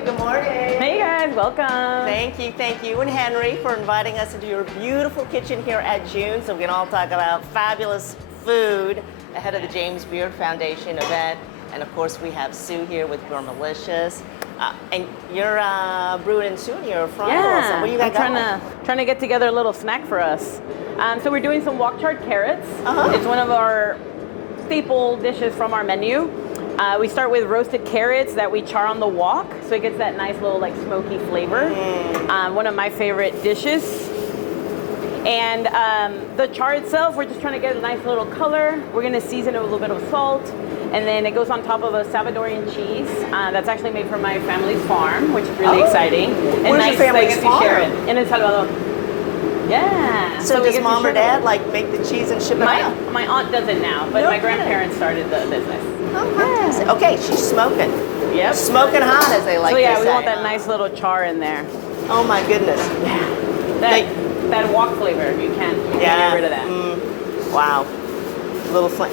you. Good morning. Hey guys, welcome. Thank you and Henry for inviting us into your beautiful kitchen here at June so we can all talk about fabulous food ahead of the James Beard Foundation event. And of course we have Sue here with Gourmalicious. And you're brewing and Sue, you're from Yeah, what do you got I'm trying to get together a little snack for us. So we're doing some wok-charred carrots. It's one of our staple dishes from our menu. We start with roasted carrots that we char on the wok, so it gets that nice little like smoky flavor. One of my favorite dishes. And the char itself, we're just trying to get a nice little color. We're gonna season it with a little bit of salt, and then it goes on top of a Salvadorian cheese that's actually made from my family's farm, which is really exciting. And Where's nice your family's to farm? share it in El Salvador. Yeah. So we does get to mom or share dad it. like make the cheese and ship it out? My aunt does it now, but No my kidding. grandparents started the business. Oh, fantastic. Okay, she's smoking. Yep. Smoking hot, as they like So yeah, to we say. want that nice little char in there. Oh my goodness. That wok flavor, you can't get rid of that. Wow. Little flame.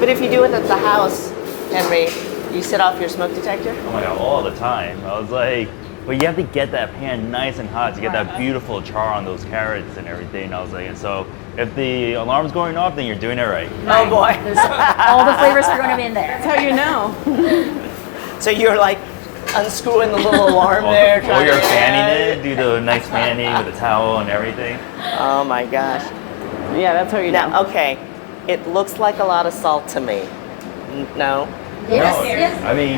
But if you do it at the house, Henry, you set off your smoke detector? Oh my god, all the time. I was like, but you have to get that pan nice and hot to get that beautiful char on those carrots and everything. I was like, and so if the alarm's going off, then you're doing it right. Oh boy. All the flavors are going to be in there. That's how you know. So you're like unscrewing the little alarm there. Or trying you're to- fanning it, do the nice fanning with a towel and everything. Oh my gosh. Yeah, that's how you know. Now, okay, it looks like a lot of salt to me. No? Yes, No, yes. I mean,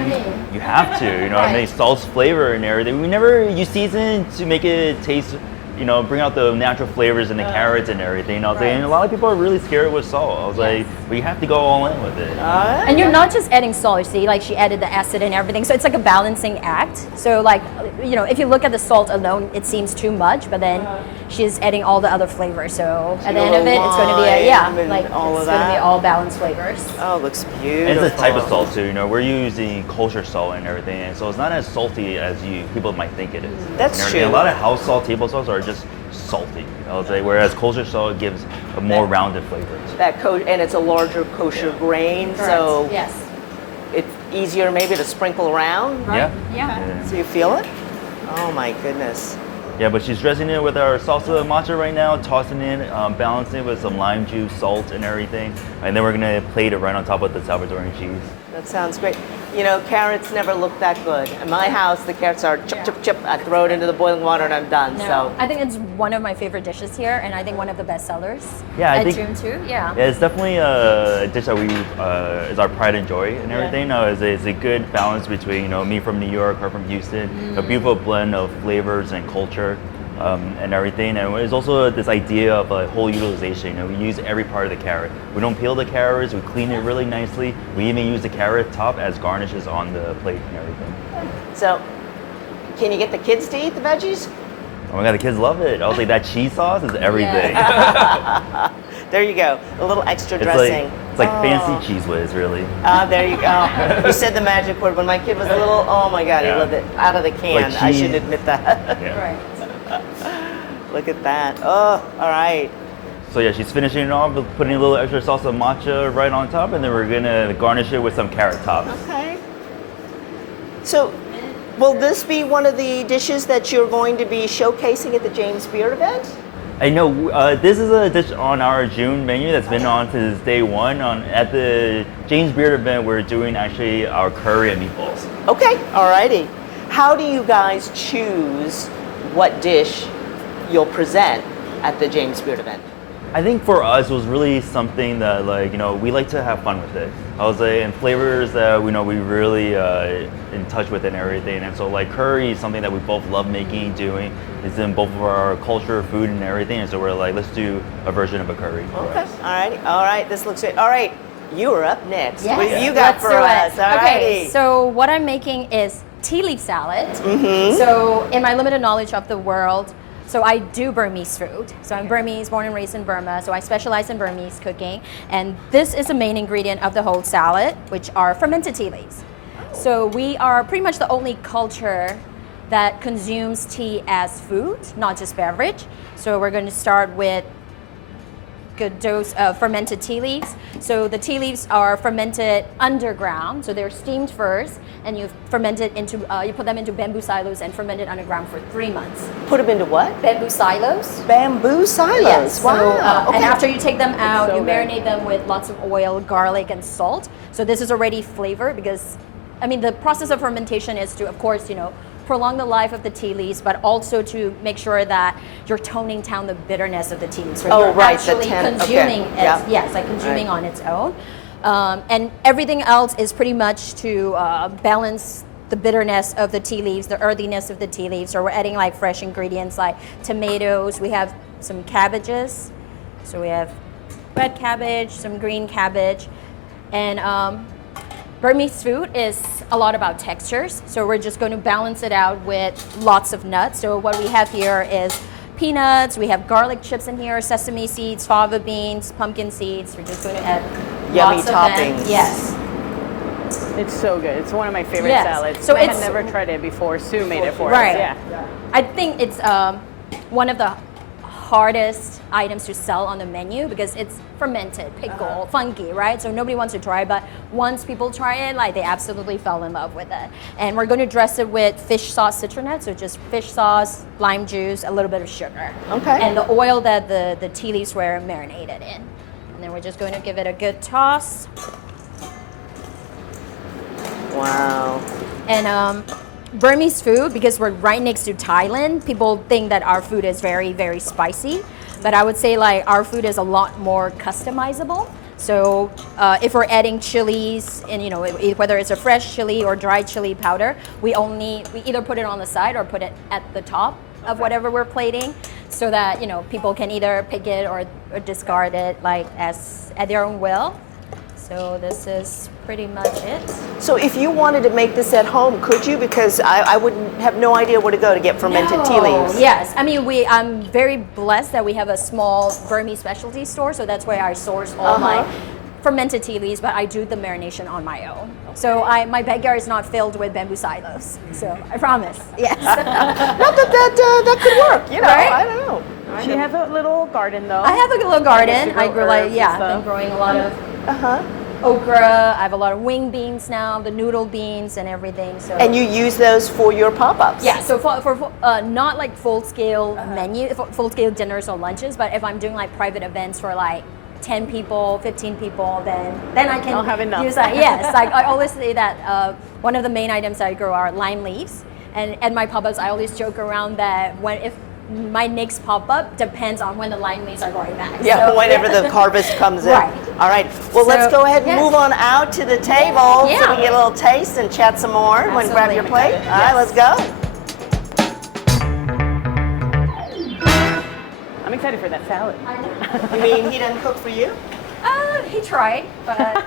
you have to, I mean, salt's flavor and everything. We never use season to make it taste, bring out the natural flavors in the carrots and everything. I was like, and a lot of people are really scared with salt. I was like, we have to go all in with it. And you're not just adding salt, you see, like she added the acid and everything. So it's like a balancing act. So like, if you look at the salt alone, it seems too much, but then she's adding all the other flavors. So at the end of it, it's going to be lime and all of it's going to be that. all balanced flavors. Oh, it looks And beautiful. it's a type of salt too, we're using kosher salt and everything, and so it's not as salty as people might think it is. That's And everything. true. A lot of house salt, table salts are just salty, I would say, whereas kosher salt gives a more rounded flavor. And it's a larger kosher grain, so Correct. Yes. it's easier maybe to sprinkle around. Yeah. Yeah. So you feel it? Oh my goodness. Yeah, but she's dressing it with our salsa matcha right now, tossing in, balancing it with some lime juice, salt, and everything. And then we're gonna plate it right on top of the Salvadorian cheese. That sounds great. Carrots never look that good. In my house, the carrots are chip, chip, chip. I throw it into the boiling water and I'm done. No, So I think it's one of my favorite dishes here, and I think one of the best sellers. Yeah, I at think- June too. Yeah. Yeah, it's definitely a dish that we is our pride and joy and everything. It's a good balance between me from New York, her from Houston, a beautiful blend of flavors and culture. And everything, and it's also this idea of a whole utilization. We use every part of the carrot. We don't peel the carrots. We clean it really nicely. We even use the carrot top as garnishes on the plate and everything. So, can you get the kids to eat the veggies? Oh my god, the kids love it. I was like, that cheese sauce is everything. There you go. A little extra It's dressing. like fancy cheese whiz, really. There you go. You said the magic word. When my kid was little, oh my God, he loved it out of the can. Like I cheese. should admit that. Yeah. Right. Look at that. Oh, all right. So yeah, she's finishing it off with putting a little extra salsa matcha right on top, and then we're gonna garnish it with some carrot tops. Okay. So, will this be one of the dishes that you're going to be showcasing at the James Beard event? I know this is a dish on our June menu that's been on since day one. At the James Beard event, we're doing actually our curry and meatballs. Okay, alrighty. How do you guys choose what dish you'll present at the James Beard event? I think for us, it was really something that we like to have fun with it. I was like, and flavors that we really in touch with and everything. And so curry is something that we both love making, doing. It's in both of our culture, food, and everything. And so we're like, let's do a version of a curry. Okay, alrighty. All right, this looks great. All right, you are up next. Yes. What have you got Let's for do us? it. Alrighty. Okay, so what I'm making is tea leaf salad. So in my limited knowledge of the world, so I do Burmese food. So I'm Burmese, born and raised in Burma. So I specialize in Burmese cooking. And this is the main ingredient of the whole salad, which are fermented tea leaves. So we are pretty much the only culture that consumes tea as food, not just beverage. So we're going to start with good dose of fermented tea leaves. So the tea leaves are fermented underground, so they're steamed first, and you ferment it into, you put them into bamboo silos and ferment it underground for 3 months. Put them into what? Bamboo silos. Bamboo silos. Yes. Wow. So, Okay. And after you take them out, So you good. marinate them with lots of oil, garlic, and salt. So this is already flavored because, I mean, the process of fermentation is to, of course, prolong the life of the tea leaves, but also to make sure that you're toning down the bitterness of the tea leaves. So Oh, you're right, the actually consuming it. Yeah. Yes, like consuming Right. on its own. And everything else is pretty much to balance the bitterness of the tea leaves, the earthiness of the tea leaves. So we're adding like fresh ingredients like tomatoes. We have some cabbages. So we have red cabbage, some green cabbage, and Burmese food is a lot about textures, so we're just going to balance it out with lots of nuts. So what we have here is peanuts, we have garlic chips in here, sesame seeds, fava beans, pumpkin seeds. We're just going to add Yummy lots of them. toppings. Yes. It's so good. It's one of my favorite Yes. salads. So I had it's- never tried it before. Sue made it for Right. us. Yeah. I think it's one of the hardest items to sell on the menu because it's fermented, pickle, funky, right? So nobody wants to try it, but once people try it, like they absolutely fell in love with it. And we're going to dress it with fish sauce citronette, so just fish sauce, lime juice, a little bit of sugar. Okay. And the oil that the tea leaves were marinated in. And then we're just going to give it a good toss. Wow. And Burmese food, because we're right next to Thailand, people think that our food is very, very spicy. But I would say like our food is a lot more customizable. So if we're adding chilies, and whether it's a fresh chili or dried chili powder, we either put it on the side or put it at the top of whatever we're plating, so that people can either pick it or discard it like at their own will. So this is pretty much it. So if you wanted to make this at home, could you? Because I would have no idea where to go to get fermented tea leaves. Yes, I mean I'm very blessed that we have a small Burmese specialty store, so that's where I source all my fermented tea leaves, but I do the marination on my own. So my backyard is not filled with bamboo silos. So I promise. Yes. Not that could work. Right? I don't know. She has a little garden though. I have a little garden. I I guess you grew grow like herbs and I've stuff. been growing a lot of okra. I have a lot of wing beans now, the noodle beans and everything. So And you use those for your pop-ups? yeah, so for not like full-scale menu, full-scale dinners or lunches, but if I'm doing like private events for like 10 people, 15 people, then I can I'll have enough. use that. Yes, like I always say that one of the main items I grow are lime leaves, and at my pop-ups I always joke around that if my next pop-up depends on when the lime leaves are going back. Yeah, So, whenever the harvest comes in. Right. All right. Well, let's So, go ahead and yes. move on out to the table so Yeah. we can get a little taste and chat some more. Want to grab Absolutely. your plate? All right, let's go. I'm excited for that salad. You mean he doesn't cook for you? He tried, but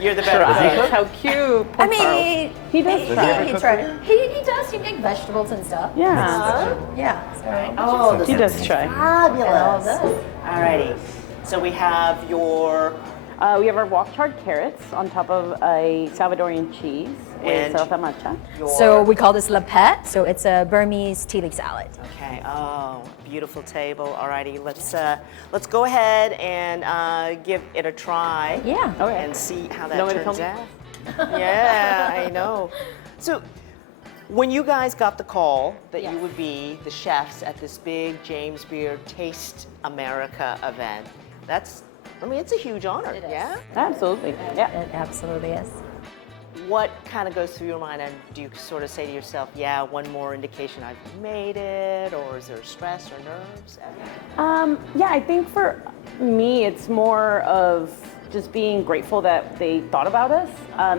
You're the better Right. cook. How cute. I mean, He does he try. tried. He does. He make vegetables and stuff. Yeah. Yeah. So. Oh, this He is does try. fabulous. And all this. All righty. So we have your We have our wok charred carrots on top of a Salvadorian cheese And- with salsa matcha. So we call this lapet. So it's a Burmese tea leaf salad. Okay. Oh, beautiful table. Alrighty. Let's go ahead and give it a try. Yeah. Okay. And see how that You want me to turns film out. Yeah, I know. So, when you guys got the call that you Yes. would be the chefs at this big James Beard Taste America event, it's a huge honor. It is. Yeah. Absolutely. Yeah. It absolutely is. What kind of goes through your mind, and do you sort of say to yourself, "Yeah, one more indication I've made it," or is there stress or nerves? Yeah, I think for me, it's more of just being grateful that they thought about us.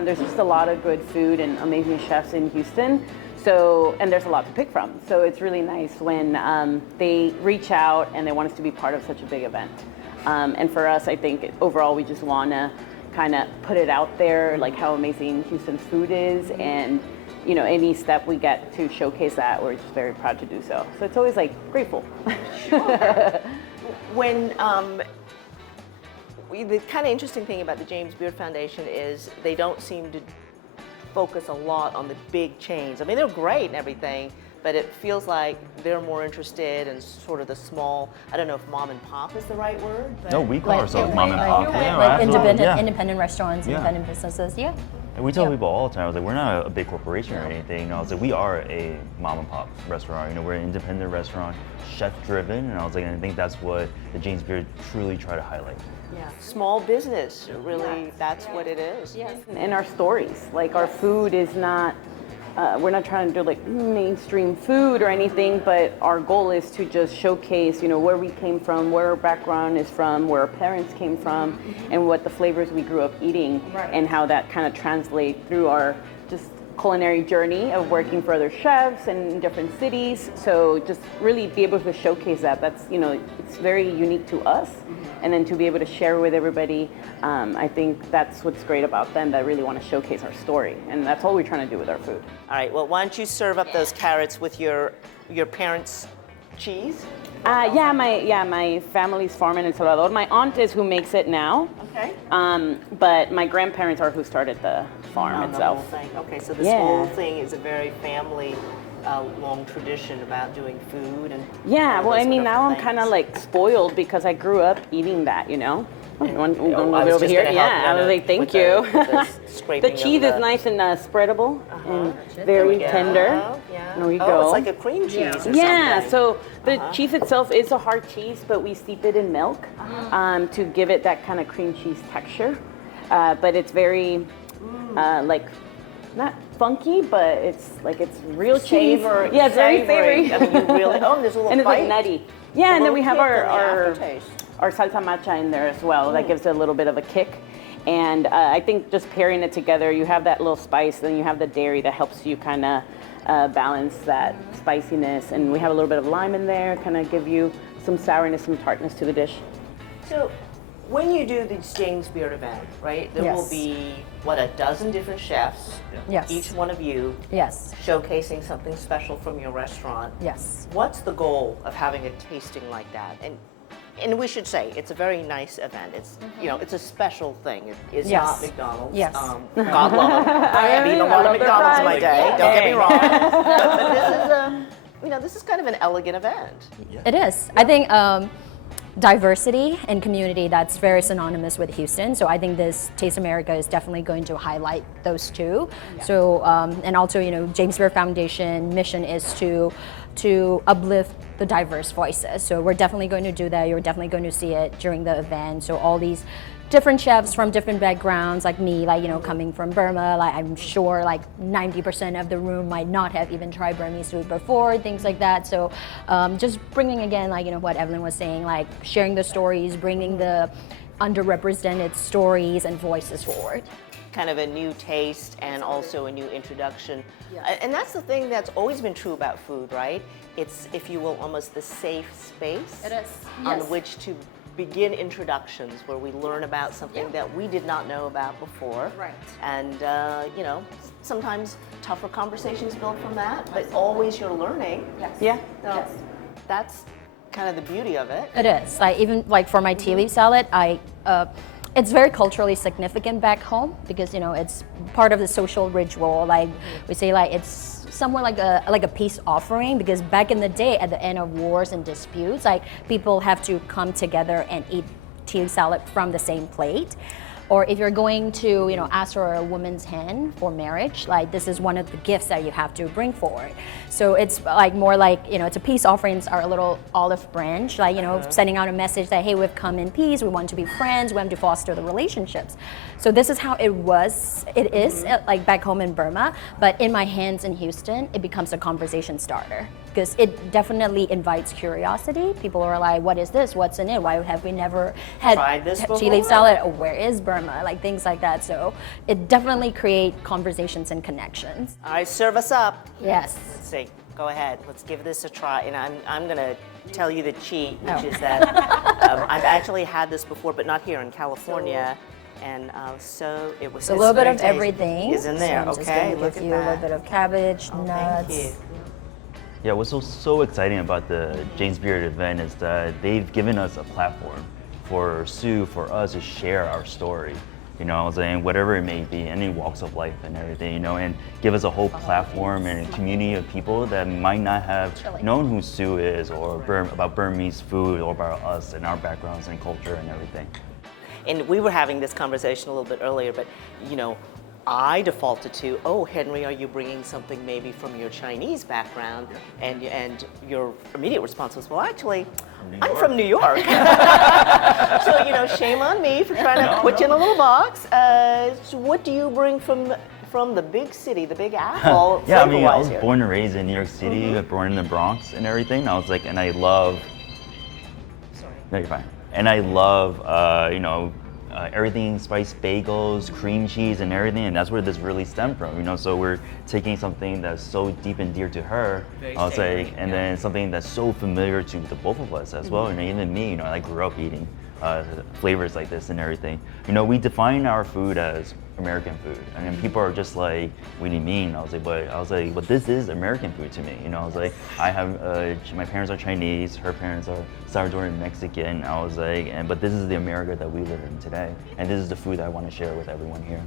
There's just a lot of good food and amazing chefs in Houston. So, and there's a lot to pick from. So it's really nice when they reach out and they want us to be part of such a big event. And for us, I think overall, we just want to kind of put it out there, like how amazing Houston's food is, and any step we get to showcase that, we're just very proud to do so. So it's always like grateful. When the kind of interesting thing about the James Beard Foundation is they don't seem to focus a lot on the big chains. I mean, they're great and everything, but it feels like they're more interested in sort of the small, I don't know if mom and pop is the right word. But No, we call ourselves yeah, mom and pop. Yeah, like absolutely. independent restaurants, Yeah. independent businesses. Yeah. And we tell Yeah. people all the time, I was like, we're not a big corporation or anything. You know, I was like, we are a mom and pop restaurant. You know, we're an independent restaurant, chef driven, and I was like, and I think that's what the James Beard truly try to highlight. yeah, small business, really, that's what it is. Yes. And our stories, like our food is not, we're not trying to do like mainstream food or anything, but our goal is to just showcase, you know, where we came from, where our background is from, where our parents came from, and what the flavors we grew up eating, and how that kind of translate through our just culinary journey of working for other chefs and in different cities. So just really be able to showcase that. That's, you know, it's very unique to us. And then to be able to share with everybody, I think that's what's great about them, that really want to showcase our story. And that's all we're trying to do with our food. All right, well, why don't you serve up those carrots with your parents' cheese? My family's farming in El Salvador. My aunt is who makes it now. Okay. But my grandparents are who started the farm On the whole itself. thing. Okay, so this Yeah. whole thing is a very family long tradition about doing food and Yeah, all well, those I mean, now I'm wonderful kind of things. like spoiled because I grew up eating that, you know? You want I move was over just here? gonna help Yeah, I you was like, with thank the- you. with the The scraping of cheese is the- nice and spreadable and There very we go. tender. Yeah. There we Oh, go. it's like a cream cheese or Yeah, something. so the cheese itself is a hard cheese, but we steep it in milk to give it that kind of cream cheese texture. But it's very like not funky, but it's like it's real cheese. Savory. Yeah, it's very Savory. savory. I mean, you really. Oh, there's a little and it's bite. like nutty. Yeah, and then we have our our salsa macha in there as well. That gives it a little bit of a kick. And I think just pairing it together, you have that little spice, then you have the dairy that helps you kind of balance that spiciness. And we have a little bit of lime in there, kind of give you some sourness, some tartness to the dish. So, when you do the James Beard event, right? There will Yes. be what, a dozen different chefs. Yes. Each one of you Yes. showcasing something special from your restaurant. Yes. What's the goal of having a tasting like that? And we should say it's a very nice event. It's you know it's a special thing. It is Yes. not McDonald's. Yes. God love them. I've eaten a lot of love their McDonald's in my fries. day. Don't get me wrong. but this is this is kind of an elegant event. It is. I think diversity and community, that's very synonymous with Houston. So I think this Taste America is definitely going to highlight those two. So and also, James Beard Foundation mission is to uplift the diverse voices. So we're definitely going to do that. You're definitely going to see it during the event. So all these different chefs from different backgrounds, like me, coming from Burma, I'm sure 90% of the room might not have even tried Burmese food before, things like that. So just bringing again, what Evelyn was saying, sharing the stories, bringing the underrepresented stories and voices forward. Kind of a new taste and also a new introduction. And that's the thing that's always been true about food, right? It's, if you will, almost the safe space on which to begin introductions, where we learn about something that we did not know about before. Right. And, sometimes tougher conversations build from that, but always you're learning. Yes. Yeah. So that's kind of the beauty of it. It is. Even for my tea leaf salad, it's very culturally significant back home because it's part of the social ritual. We say it's somewhat like a peace offering, because back in the day, at the end of wars and disputes, people have to come together and eat tea leaf salad from the same plate. Or if you're going to, ask for a woman's hand for marriage, this is one of the gifts that you have to bring forward. So it's more it's a peace offering, it's our little olive branch, sending out a message that, hey, we've come in peace, we want to be friends, we want to foster the relationships. So this is how it is back home in Burma, but in my hands in Houston, it becomes a conversation starter, because it definitely invites curiosity. People are like, what is this? What's in it? Why have we never had Tried this tea leaf before? salad? Or where is Burma? Things like that. So it definitely creates conversations and connections. All right, serve us up. Yes. Let's see. Go ahead. Let's give this a try. And I'm going to tell you the cheat, which Oh. is that I've actually had this before, but not here in California. And so it was. So a it's little bit very of tasty. everything. Is in there. So I'm just Okay, gonna look give at you a little that. bit of cabbage, Oh, nuts. thank you. Yeah, what's so exciting about the James Beard event is that they've given us a platform for Sue, for us to share our story. you know, I was saying whatever it may be, any walks of life and everything, you know, and give us a whole platform and a community of people that might not have known who Sue is or about Burmese food or about us and our backgrounds and culture and everything. And we were having this conversation a little bit earlier, but you know, I defaulted to, oh, Henry, are you bringing something maybe from your Chinese background? And your immediate response was, well, actually, I'm from New York. So, you know, shame on me for trying to put you in a little box. So what do you bring from the big city, the Big Apple? Yeah, I mean, I was born and raised in New York City, born in the Bronx and everything. I was like, and I love, no, you're fine. And I love, you know, everything, spiced bagels, cream cheese, and everything, and that's where this really stemmed from, you know. So we're taking something that's so deep and dear to her, I was like, and then something that's so familiar to the both of us as well, and even me, you know, I grew up eating flavors like this and everything. You know, we define our food as American food, and then people are just like, "What do you mean?" I was like, "But this is American food to me." You know, I was like, "I have my parents are Chinese, her parents are Salvadorian Mexican." I was like, but this is the America that we live in today, and this is the food that I want to share with everyone here.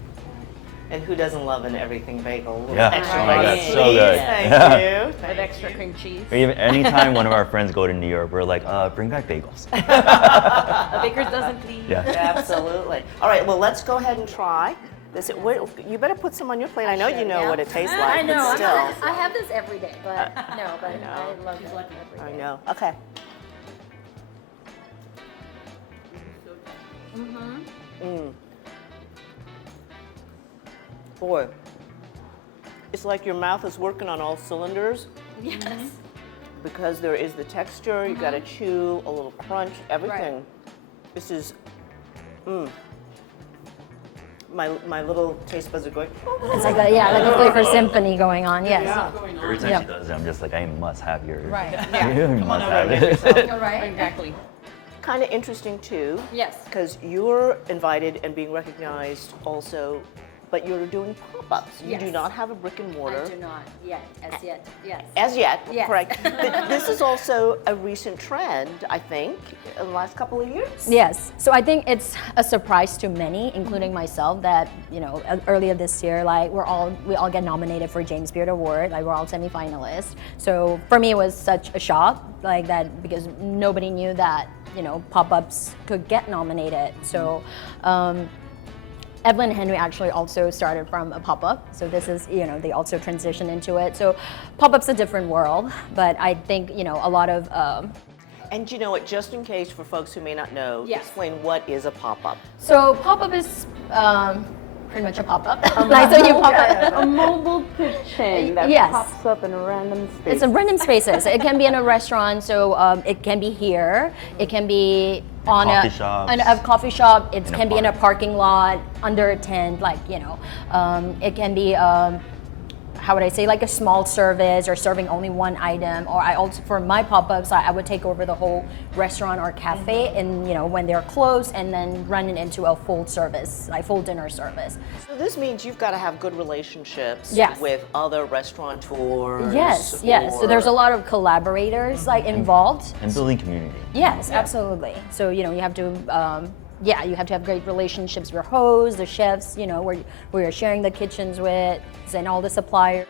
And who doesn't love an everything bagel? Yeah, Extra oh my God, cheese, so good. Thank you. With extra cream cheese. Even anytime one of our friends go to New York, we're like, bring back bagels. A baker's dozen, please. Yeah. Absolutely. All right, well, let's go ahead and try. You better put some on your plate. I know you know what it tastes like. I know. But still. I have this every day, but no, but I love it every I day. know. Okay. Boy, it's like your mouth is working on all cylinders Yes. because there is the texture. You got to chew, a little crunch, everything. Right. This is. My little taste buds are going. It's like a flavor symphony going on. Yes. Every time Yeah. she does it, I'm just like, I must have your. Right. You must have it. All right. Exactly. Kind of interesting too. Yes. Because you're invited and being recognized also, but you're doing pop-ups. You do Yes. not have a brick and mortar. I do not yet. As yet. Yes. As yet, Yes. correct. But this is also a recent trend, I think, in the last couple of years. Yes. So I think it's a surprise to many, including myself, that earlier this year, like we all get nominated for James Beard Award. Like we're all semifinalists. So for me, it was such a shock, like that, because nobody knew that pop-ups could get nominated. So. Evelyn and Henry actually also started from a pop-up, so this is, they also transitioned into it. So pop-up's a different world, but I think, a lot of... And you know what, just in case for folks who may not know, Yes. explain what is a pop-up. So pop-up is pretty much a pop-up. Like, so you pop up... A mobile kitchen that Yes. pops up in a random space. It's a random spaces. It can be in a restaurant, so it can be here. It can be on Coffee shops. a coffee shop. It In a can be in a park. parking lot, under a tent, like, it can be, how would I say, like a small service or serving only one item. Or I also, for my pop-ups, I would take over the whole restaurant or cafe and, when they're closed, and then run it into a full service, like full dinner service. So this means you've got to have good relationships Yes. with other restaurateurs. Yes, yes. So or- there's a lot of collaborators like involved. And building community. Yes, absolutely. So you have to, you have to have great relationships with your hosts, the chefs, where you're sharing the kitchens with, and all the suppliers.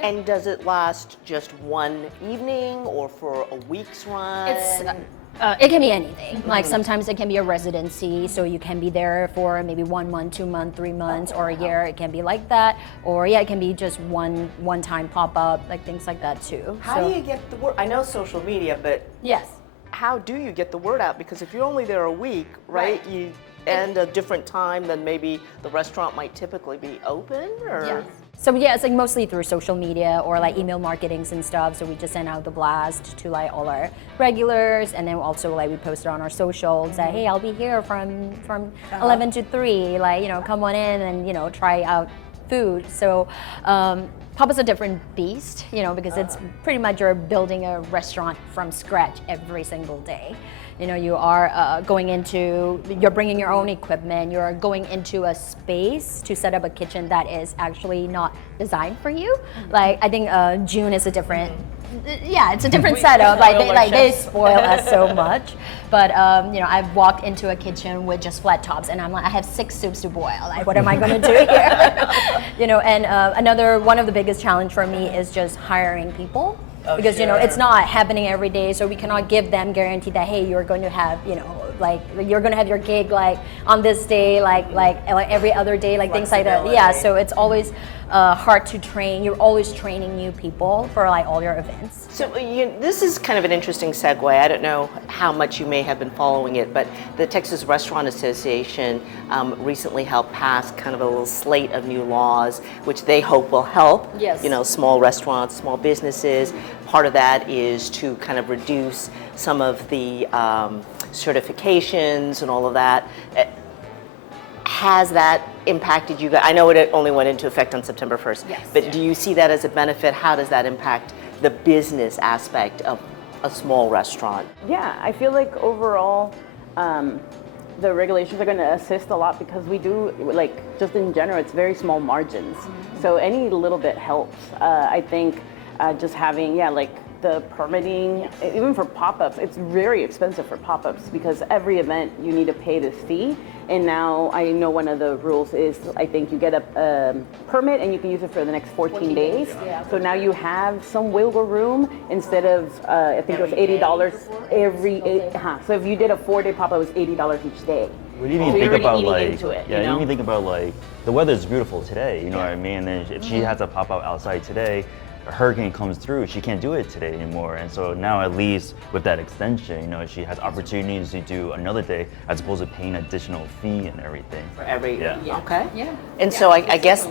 And does it last just one evening or for a week's run? It can be anything. Like sometimes it can be a residency, so you can be there for maybe 1 month, 2 months, 3 months, or a year. It can be like that, or it can be just one-time pop-up, like things like that too. How do you get the word? I know social media, but Yes. how do you get the word out? Because if you're only there a week, right, you and a different time than maybe the restaurant might typically be open, or Yes. So it's like mostly through social media or like email marketings and stuff. So we just send out the blast to like all our regulars, and then also like we post it on our socials that, hey, I'll be here from 11 to 3. Like, come on in and try out food. So pop-up's a different beast, because it's pretty much you're building a restaurant from scratch every single day. You are you're bringing your own equipment, you're going into a space to set up a kitchen that is actually not designed for you. Like, I think June is a different yeah, it's a different setup. They spoil us so much. But you know, I've walked into a kitchen with just flat tops, and I'm like, I have 6 soups to boil. Like, what am I going to do here? You know, and one of the biggest challenge for me is just hiring people. Because you know, it's not happening every day, so we cannot give them guarantee that, hey, you're going to have, you know, like you're going to have your gig like on this day, like every other day, like things like that. Yeah, so it's always hard to train. You're always training new people for like all your events. So this is kind of an interesting segue. I don't know how much you may have been following it, but the Texas Restaurant Association recently helped pass kind of a little slate of new laws, which they hope will help. Yes. You know, small restaurants, small businesses. Part of that is to kind of reduce some of the certifications and all of that. Has that impacted you guys? I know it only went into effect on September 1st, yes. but do you see that as a benefit? How does that impact the business aspect of a small restaurant? Yeah, I feel like overall, the regulations are going to assist a lot because we do, like, just in general, it's very small margins. Mm-hmm. So any little bit helps. I think just having, like, the permitting, even for pop-ups, it's very expensive for pop-ups because every event you need to pay this fee. And now I know one of the rules is I think you get a permit and you can use it for the next 14 days. Yeah. So now you have some wiggle room instead of, I think it was $80 every, so if you did a 4-day pop-up, it was $80 each day. What do you even think about like? You even think about like the weather is beautiful today. You know what I mean? And then if she has a pop up outside today, a hurricane comes through. She can't do it today anymore. And so now at least with that extension, you know, she has opportunities to do another day as opposed to paying additional fee and everything. For every okay. Yeah. And so I guess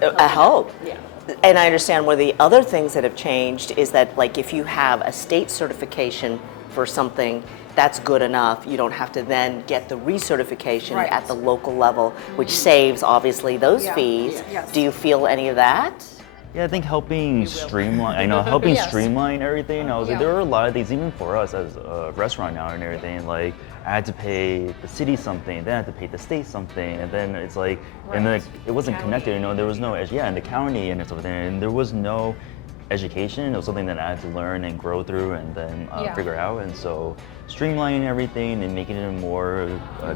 I hope. Yeah. And I understand one of the other things that have changed is that like if you have a state certification for something, that's good enough. You don't have to then get the recertification at the local level, which saves obviously those fees. Yes. Do you feel any of that? Yeah, I think helping streamline, streamline everything. I was like, there are a lot of things, even for us as a restaurant now and everything, like I had to pay the city something, then I had to pay the state something, and then it's like, and then it wasn't connected, you know, there was no, in the county and something, and there was no education. It was something that I had to learn and grow through and then figure out, and so streamlining everything and making it more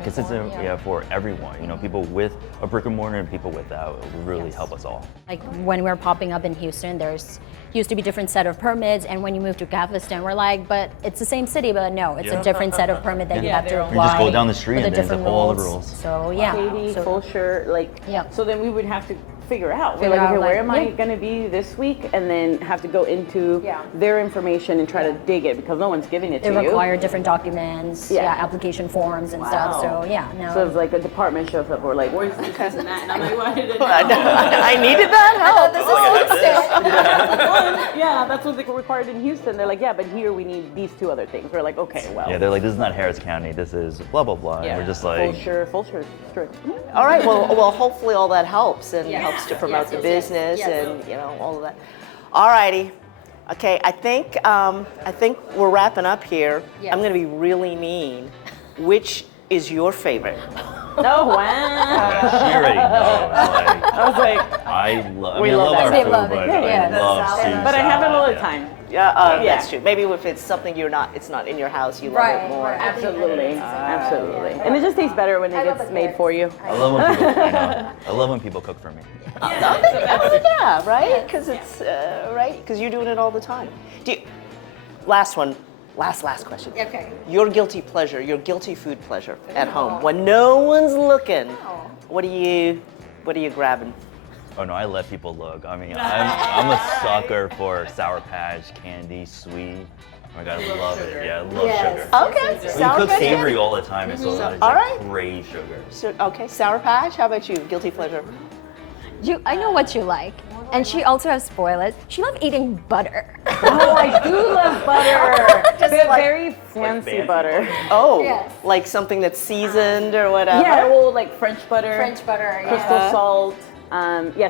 consistent for everyone, you know, people with a brick and mortar and people without, it would really help us all. Like when we're popping up in Houston, there's used to be different set of permits, and when you move to Galveston, we're like, but it's the same city, but no, it's a different set of permit that you have to apply. You just go down the street and there's all the rules. So yeah. Katie, full shirt, like, so then we would have to figure out. We're Figure like, okay, out, where am I going to be this week? And then have to go into their information and try to dig it because no one's giving it to you. They require different documents, application forms and stuff. So no. So it's like a department shows up, we're like, where's this, this, and that? And I'm like, why did it I needed that help. Yeah, that's what they required in Houston. They're like, yeah, but here we need these 2 other things. We're like, okay, well. Yeah, they're like, this is not Harris County, this is blah, blah, blah. And we're just like. Full shirt, strict. All right, well, hopefully all that helps and helps to promote the business and you know all of that. All righty, okay. I think we're wrapping up here. I'm going to be really mean. Which is your favorite? Oh wow! Yeah, she already knows. Like, I was like, I love our food, love but it. I love Caesar but I have it all the salad, time. Yeah, that's true. Maybe if it's something it's not in your house, you love it more. Absolutely, absolutely. And it just tastes better when it gets made for you. I love when people cook for me. Yeah, right? Because it's right. Because you're doing it all the time. Last question. Okay. Your guilty pleasure, your guilty food pleasure at home when no one's looking. What are you grabbing? Oh no, I let people look. I mean, I'm a sucker for Sour Patch candy, sweet. Oh my god, I love it. Yeah, I love sugar. Okay. We Sour cook Patch. savory all the time, and so it's All like right. great sugar. So, okay, Sour Patch. How about you? Guilty pleasure. I know what you like. And she also has spoilers. She loves eating butter. Oh, I do love butter. Just very fancy butter. Oh, Yes. like something that's seasoned or whatever? Yeah, well, like French butter. French butter, Crystal salt.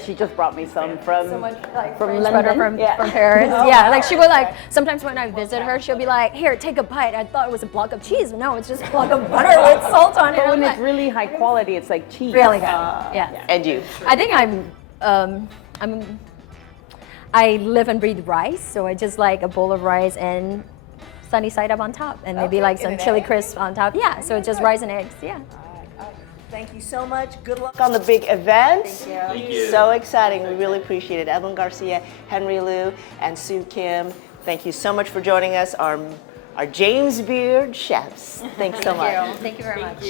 She just brought me some from French London. butter from Paris. Yeah, like she would like, sometimes when I visit her, she'll be like, here, take a bite. I thought it was a block of cheese. No, it's just a block of butter with salt on it. But when I'm it's really high quality, it's like cheese. really good. Yeah. And you? I think I live and breathe rice, so I just like a bowl of rice and sunny side up on top, and maybe Okay, like and some an chili egg? crisp on top. Yeah, so it's just rice and eggs. Yeah. Thank you so much. Good luck on the big event. Thank you. So exciting. We really appreciate it. Evelyn Garcia, Henry Liu, and Sue Kim. Thank you so much for joining us, our James Beard chefs. Thanks so much. Thank you very much.